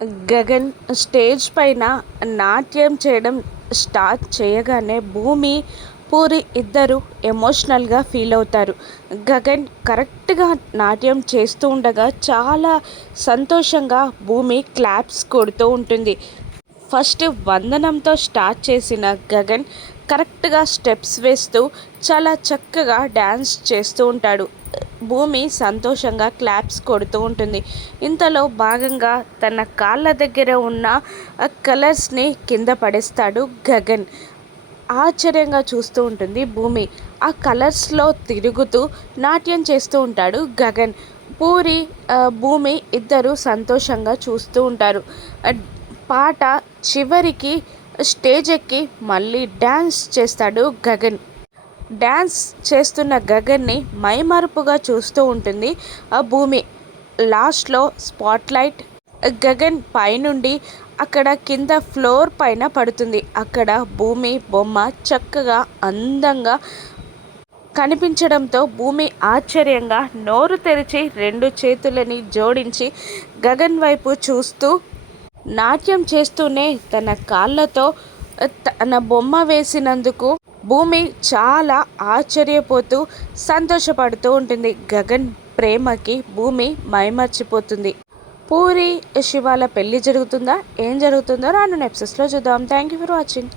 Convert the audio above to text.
Gagan stage పైన నాట్యం చేయడం స్టార్ట్ చేయగానే భూమి, పూరి ఇద్దరు ఎమోషనల్గా ఫీల్ అవుతారు. గగన్ కరెక్ట్గా నాట్యం చేస్తూ ఉండగా చాలా సంతోషంగా భూమి క్లాప్స్ కొడుతూ ఉంటుంది. ఫస్ట్ వందనంతో స్టార్ట్ చేసిన గగన్ కరెక్ట్గా స్టెప్స్ వేస్తూ చాలా చక్కగా డ్యాన్స్ చేస్తూ ఉంటాడు. భూమి సంతోషంగా క్లాప్స్ కొడుతూ ఉంటుంది. ఇంతలో భాగంగా తన కాళ్ళ దగ్గర ఉన్న కలర్స్ని కింద పడేస్తాడు గగన్. ఆశ్చర్యంగా చూస్తూ ఉంటుంది భూమి. ఆ కలర్స్లో తిరుగుతూ నాట్యం చేస్తూ ఉంటాడు గగన్. పూరి, భూమి ఇద్దరు సంతోషంగా చూస్తూ ఉంటారు. పాట చివరికి స్టేజ్ ఎక్కి మళ్ళీ డ్యాన్స్ చేస్తాడు గగన్. డ్యాన్స్ చేస్తున్న గగన్ని మైమరుపుగా చూస్తూ ఉంటుంది ఆ భూమి. లాస్ట్లో స్పాట్లైట్ గగన్ పైనుండి అక్కడ కింద ఫ్లోర్ పైన పడుతుంది. అక్కడ భూమి బొమ్మ చక్కగా అందంగా కనిపించడంతో భూమి ఆశ్చర్యంగా నోరు తెరిచి రెండు చేతులని జోడించి గగన్ వైపు చూస్తూ నాట్యం చేస్తూనే తన కాళ్ళతో తన బొమ్మ వేసినందుకు భూమి చాలా ఆశ్చర్యపోతూ సంతోషపడుతూ ఉంటుంది. గగన్ ప్రేమకి భూమి మైమర్చిపోతుంది. పూరి శివాల పెళ్లి జరుగుతుందా, ఏం జరుగుతుందో రానున్న ఎపిసోడ్స్లో చూద్దాం. Thank you for watching.